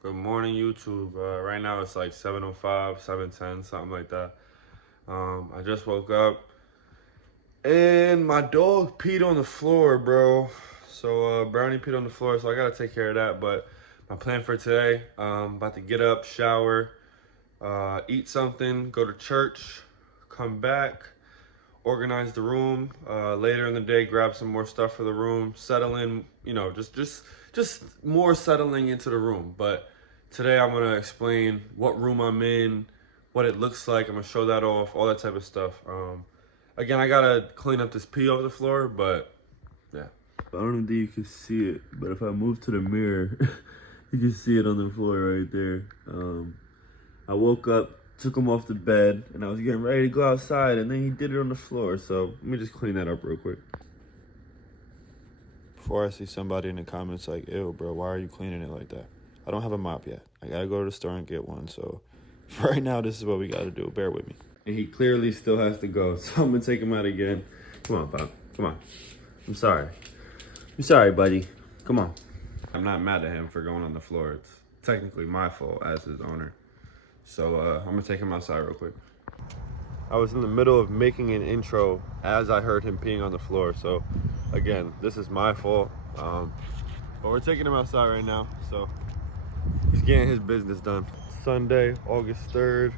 Good morning, YouTube. Right now it's like 7:05, 7:10, something like that. I just woke up and my dog peed on the floor, bro. So Brownie peed on the floor, so I gotta take care of that. But my plan for today, about to get up, shower, eat something, go to church, come back, organize the room. Later in the day, grab some more stuff for the room, settle in. Just more settling into the room. But today I'm gonna explain what room I'm in, what it looks like. I'm gonna show that off, all that type of stuff. Again, I gotta clean up this pee off the floor, but yeah. I don't think you can see it, but if I move to the mirror, you can see it on the floor right there. I woke up, took him off the bed, and I was getting ready to go outside, and then he did it on the floor. So let me just clean that up real quick. Before I see somebody in the comments like, ew, bro, why are you cleaning it like that? I don't have a mop yet. I gotta go to the store and get one. So for right now, this is what we gotta do. Bear with me. And he clearly still has to go, so I'm gonna take him out again. Come on, Pop. Come on. I'm sorry. I'm sorry, buddy. Come on. I'm not mad at him for going on the floor. It's technically my fault as his owner. So I'm gonna take him outside real quick. I was in the middle of making an intro as I heard him peeing on the floor. So again, this is my fault. But we're taking him outside right now. So he's getting his business done. Sunday, August 3rd.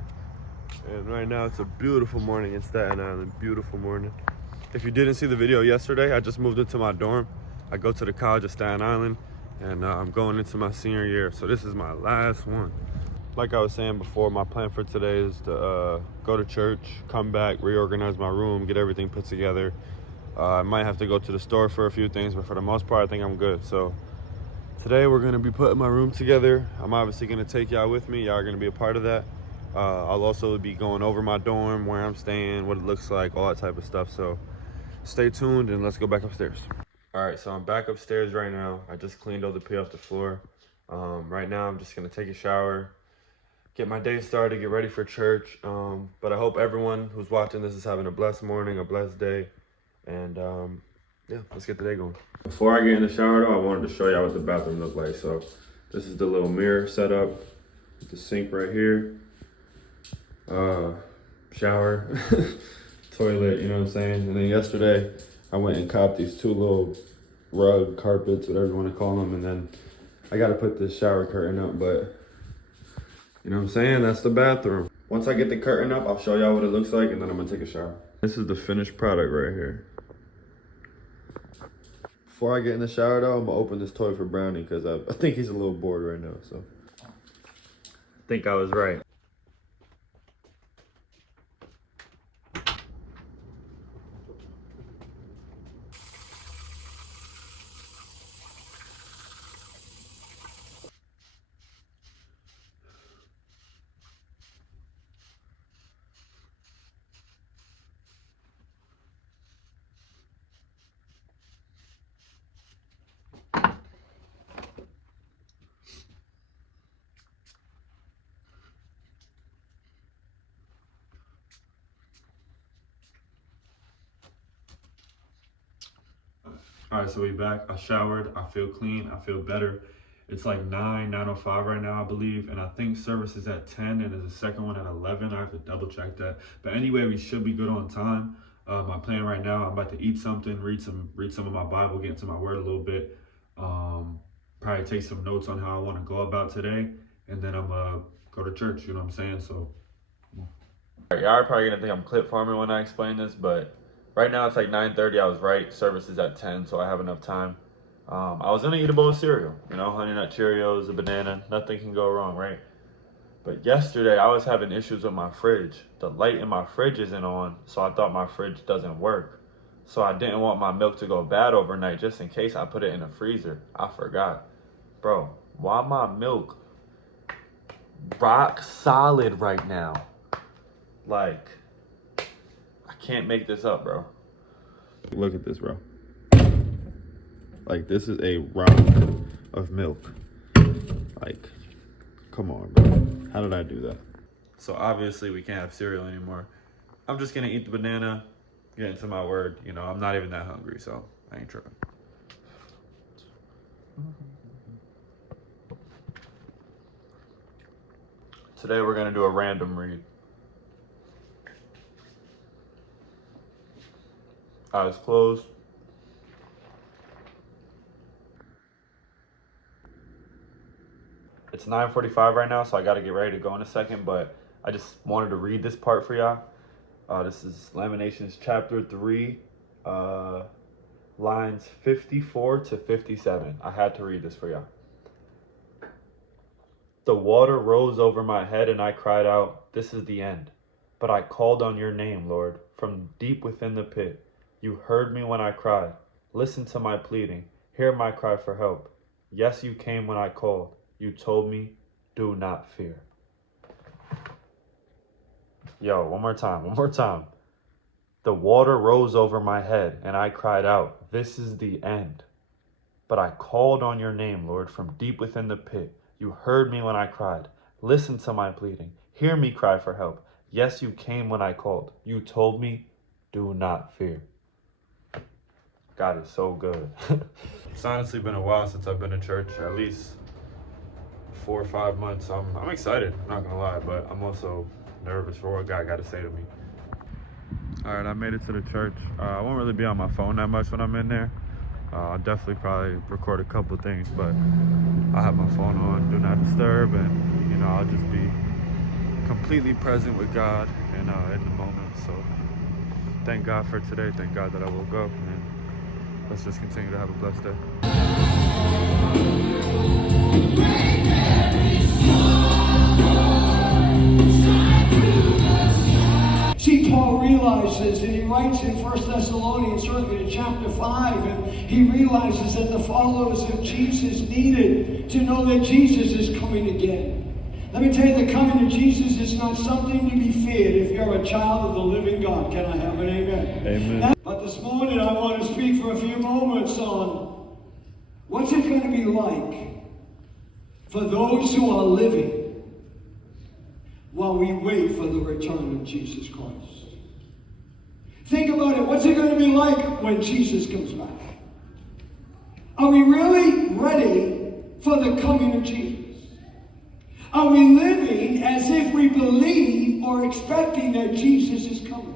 And right now it's a beautiful morning in Staten Island. Beautiful morning. If you didn't see the video yesterday, I just moved into my dorm. I go to the College of Staten Island, and I'm going into my senior year. So this is my last one. Like I was saying before, my plan for today is to go to church, come back, reorganize my room, get everything put together. I might have to go to the store for a few things, but for the most part, I think I'm good. So today we're gonna be putting my room together. I'm obviously gonna take y'all with me. Y'all are gonna be a part of that. I'll also be going over my dorm, where I'm staying, what it looks like, all that type of stuff. So stay tuned and let's go back upstairs. All right, so I'm back upstairs right now. I just cleaned all the pee off the floor. Right now I'm just gonna take a shower, get my day started, get ready for church. But I hope everyone who's watching this is having a blessed morning, a blessed day. And yeah, let's get the day going. Before I get in the shower though, I wanted to show y'all what the bathroom looked like. So this is the little mirror setup with the sink right here. Shower, toilet, you know what I'm saying? And then yesterday I went and copped these two little rug carpets, whatever you want to call them. And then I got to put this shower curtain up, but you know what I'm saying? That's the bathroom. Once I get the curtain up, I'll show y'all what it looks like, and then I'm gonna take a shower. This is the finished product right here. Before I get in the shower though, I'm gonna open this toy for Brownie because I think he's a little bored right now, so. I think I was right. All right, so we back. I showered. I feel clean. I feel better. It's like 9:05 right now, I believe. And I think service is at 10 and there's a second one at 11. I have to double check that. But anyway, we should be good on time. My plan right now, I'm about to eat something, read some of my Bible, get into my word a little bit. Probably take some notes on how I want to go about today. And then I'm going to go to church, you know what I'm saying? So, all right, y'all are probably going to think I'm clip farming when I explain this, but right now it's like 9:30. I was right. Service is at 10, so I have enough time. I was gonna eat a bowl of cereal, you know, Honey Nut Cheerios, a banana. Nothing can go wrong, right? But yesterday I was having issues with my fridge. The light in my fridge isn't on, so I thought my fridge doesn't work. So I didn't want my milk to go bad overnight, just in case I put it in the freezer. I forgot, bro. Why my milk rock solid right now? Like, I can't make this up, bro. Look at this, bro. Like, this is a rock of milk. Like, come on, bro. How did I do that? So obviously we can't have cereal anymore. I'm just gonna eat the banana, get into my word. You know, I'm not even that hungry, so I ain't tripping. Today we're gonna do a random read. Eyes closed. It's 9:45 right now, so I gotta get ready to go in a second, but I just wanted to read this part for y'all. This is Lamentations chapter 3, lines 54 to 57. I had to read this for y'all. The water rose over my head and I cried out, "This is the end." But I called on your name, Lord, from deep within the pit. You heard me when I cried. Listen to my pleading. Hear my cry for help. Yes, you came when I called. You told me, do not fear. Yo, one more time. The water rose over my head and I cried out, "This is the end." But I called on your name, Lord, from deep within the pit. You heard me when I cried. Listen to my pleading. Hear me cry for help. Yes, you came when I called. You told me, do not fear. God is so good. It's honestly been a while since I've been to church, at least 4 or 5 months. I'm excited, I'm not gonna lie, but I'm also nervous for what God got to say to me. All right, I made it to the church. I won't really be on my phone that much when I'm in there. I'll definitely probably record a couple things, but I'll have my phone on, do not disturb, and I'll just be completely present with God and in the moment. So thank God for today. Thank God that I woke up, and let's just continue to have a blessed day. See, Paul realizes, and he writes in 1 Thessalonians, certainly in chapter 5, and he realizes that the followers of Jesus needed to know that Jesus is coming again. Let me tell you, the coming of Jesus is not something to be feared if you're a child of the living God. Can I have an amen? Amen. But this morning I want to speak for a few moments on what's it going to be like for those who are living while we wait for the return of Jesus Christ. Think about it. What's it going to be like when Jesus comes back? Are we really ready for the coming of Jesus? Are we living as if we believe or expecting that Jesus is coming?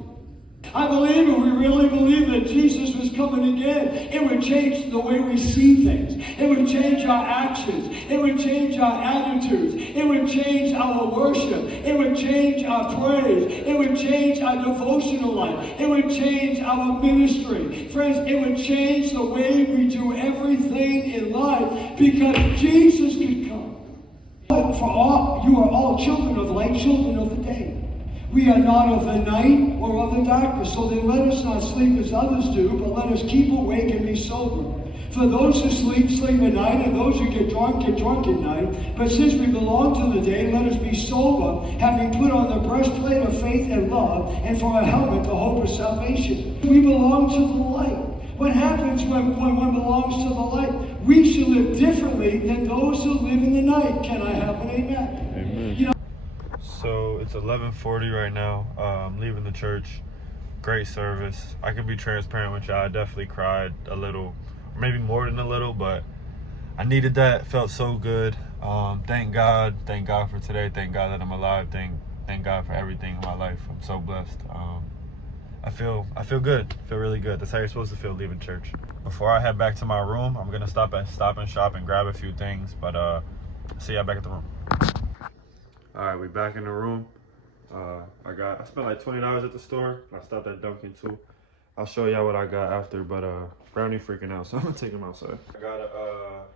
I believe, if we really believe that Jesus was coming again, it would change the way we see things. It would change our actions. It would change our attitudes. It would change our worship. It would change our praise. It would change our devotional life. It would change our ministry. Friends, it would change the way we do everything in life because Jesus could come. But for all, you are all children of light, children of the day. We are not of the night or of the darkness, so then let us not sleep as others do, but let us keep awake and be sober. For those who sleep, sleep at night, and those who get drunk at night. But since we belong to the day, let us be sober, having put on the breastplate of faith and love, and for a helmet the hope of salvation. We belong to the light. What happens when one belongs to the light? We should live differently than those who live in the night. Can I have an amen? Amen. So it's 11:40 right now. I'm leaving the church. Great service. I can be transparent with y'all. I definitely cried a little, or maybe more than a little, but I needed that. Felt so good. Thank God. Thank God for today. Thank God that I'm alive. Thank God for everything in my life. I'm so blessed. I feel good. I feel really good. That's how you're supposed to feel leaving church. Before I head back to my room, I'm gonna stop and Shop and grab a few things. But see y'all back at the room. All right, we back in the room. I spent like $20 at the store. I stopped at Dunkin' too. I'll show y'all what I got after, but Brownie freaking out, so I'm gonna take him outside. I got a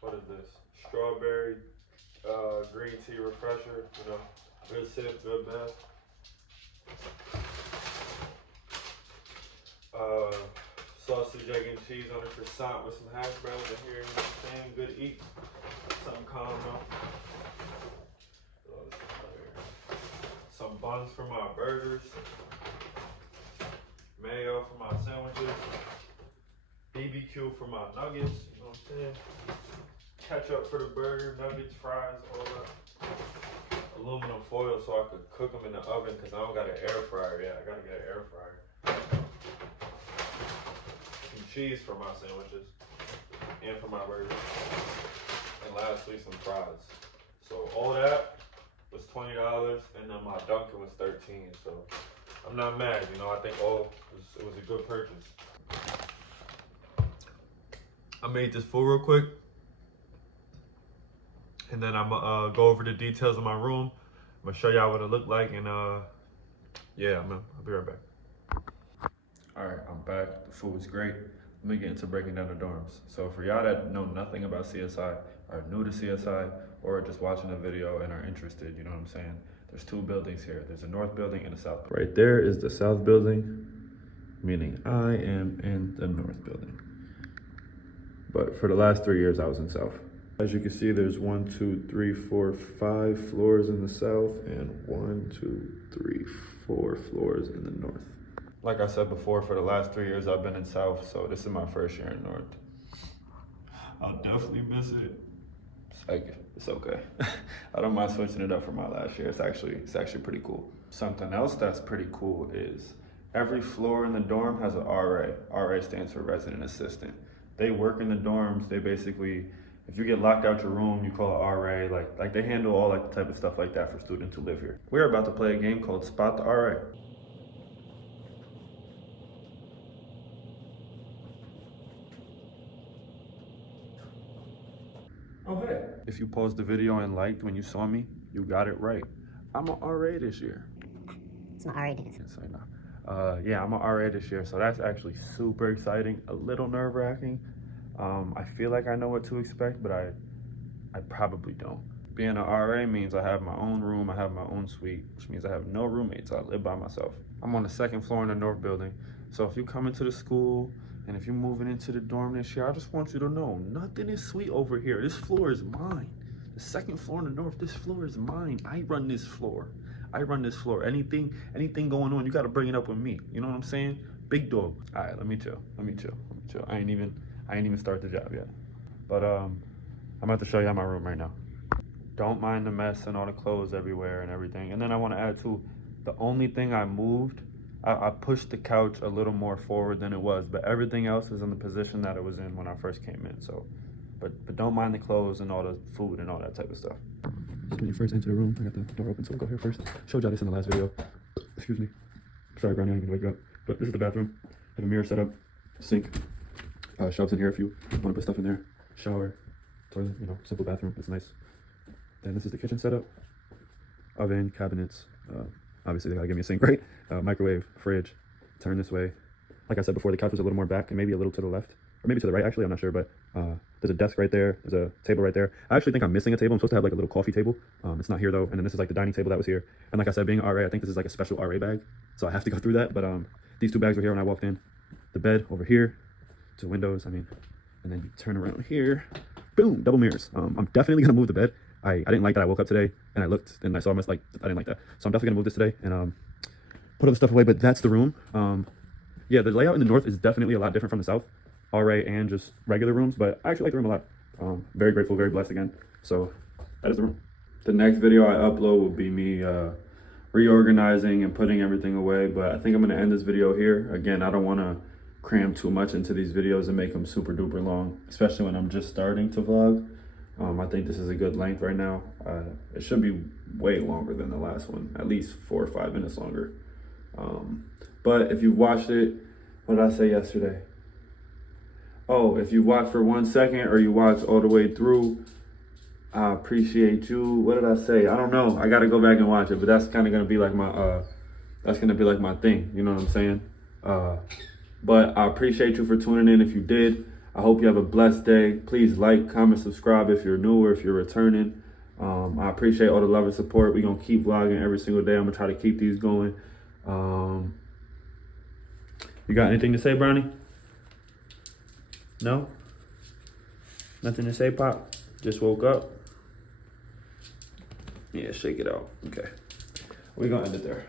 what is this? Strawberry green tea refresher. Good sip, good bath. Sausage, egg, and cheese on a croissant with some hash browns in here. You know what I'm saying? Good to eat. Something calm though. Some buns for my burgers. Mayo for my sandwiches. BBQ for my nuggets. You know what I'm saying? Ketchup for the burger, nuggets, fries, all that. Aluminum foil so I could cook them in the oven because I don't got an air fryer yet. I gotta get an air fryer. Some cheese for my sandwiches and for my burgers. And lastly, some fries. So all that was $20, and then my Dunkin' was $13. So I'm not mad. You know, I think it was a good purchase. I made this full real quick, and then I'm gonna go over the details of my room. I'm gonna show y'all what it looked like, and yeah, I'll be right back. All right, I'm back. The food was great. Let me get into breaking down the dorms. So for y'all that know nothing about CSI, are new to CSI, or are just watching the video and are interested, you know what I'm saying? There's two buildings here. There's a north building and a south building. Right there is the south building, meaning I am in the north building. But for the last 3 years, I was in south. As you can see, there's 1, 2, 3, 4, 5 floors in the south and 1, 2, 3, 4 floors in the north. Like I said before, for the last 3 years, I've been in south, so this is my first year in north. I'll definitely miss it. It's okay. I don't mind switching it up for my last year. It's actually pretty cool. Something else that's pretty cool is every floor in the dorm has an RA. RA stands for resident assistant. They work in the dorms. They basically, if you get locked out your room, you call an RA. Like they handle all like the type of stuff like that for students who live here. We're about to play a game called Spot the RA. Oh, hey. If you paused the video and liked when you saw me, you got it right. I'm an RA this year. It's not already. Yeah, I'm an RA this year, so that's actually super exciting. A little nerve-wracking. I feel like I know what to expect, but I probably don't. Being an RA means I have my own room, I have my own suite, which means I have no roommates. I live by myself. I'm on the second floor in the north building, so if you come into the school and if you're moving into the dorm this year, I just want you to know, nothing is sweet over here. This floor is mine. The second floor in the north, this floor is mine. I run this floor. Anything going on, you gotta bring it up with me. You know what I'm saying? Big dog. All right, let me chill. I ain't even start the job yet. But I'm about to show y'all my room right now. Don't mind the mess and all the clothes everywhere and everything. And then I want to add too, the only thing I moved, I pushed the couch a little more forward than it was, but everything else is in the position that it was in when I first came in. So, but don't mind the clothes and all the food and all that type of stuff. So when you first enter the room, I got the door open, so we'll go here first. Showed y'all this in the last video. Excuse me. Sorry, Granny, I didn't mean to wake you up. But this is the bathroom. Have a mirror set up, sink, shelves in here if you want to put stuff in there. Shower, toilet, you know, simple bathroom. It's nice. Then this is the kitchen setup. Oven, cabinets. Obviously, they gotta give me a sink, right? Microwave, fridge. Turn this way. Like I said before, the couch was a little more back and maybe a little to the left. Or maybe to the right, actually, I'm not sure. But there's a desk right there. There's a table right there. I actually think I'm missing a table. I'm supposed to have like a little coffee table. It's not here though. And then this is like the dining table that was here. And like I said, being an RA, I think this is like a special RA bag. So I have to go through that. But these two bags were here when I walked in. The bed over here. To windows, and then you turn around here. Boom, double mirrors. I'm definitely gonna move the bed. I didn't like that I woke up today and I looked and I saw I didn't like that. So I'm definitely gonna move this today and put all the stuff away, but that's the room. Yeah, the layout in the north is definitely a lot different from the south. RA and just regular rooms, but I actually like the room a lot. Very grateful, very blessed again. So that is the room. The next video I upload will be me reorganizing and putting everything away, but I think I'm gonna end this video here. Again, I don't wanna cram too much into these videos and make them super duper long, especially when I'm just starting to vlog. I think this is a good length right now. It should be way longer than the last one, at least 4 or 5 minutes longer. But if you watched it, what did I say yesterday? Oh, if you watched for 1 second or you watched all the way through, I appreciate you. What did I say? I don't know. I got to go back and watch it, but that's kind of going to be like my thing. You know what I'm saying? But I appreciate you for tuning in if you did. I hope you have a blessed day. Please like, comment, subscribe if you're new or if you're returning. I appreciate all the love and support. We're going to keep vlogging every single day. I'm going to try to keep these going. You got anything to say, Brownie? No? Nothing to say, Pop? Just woke up? Yeah, shake it out. Okay. We're going to end it there.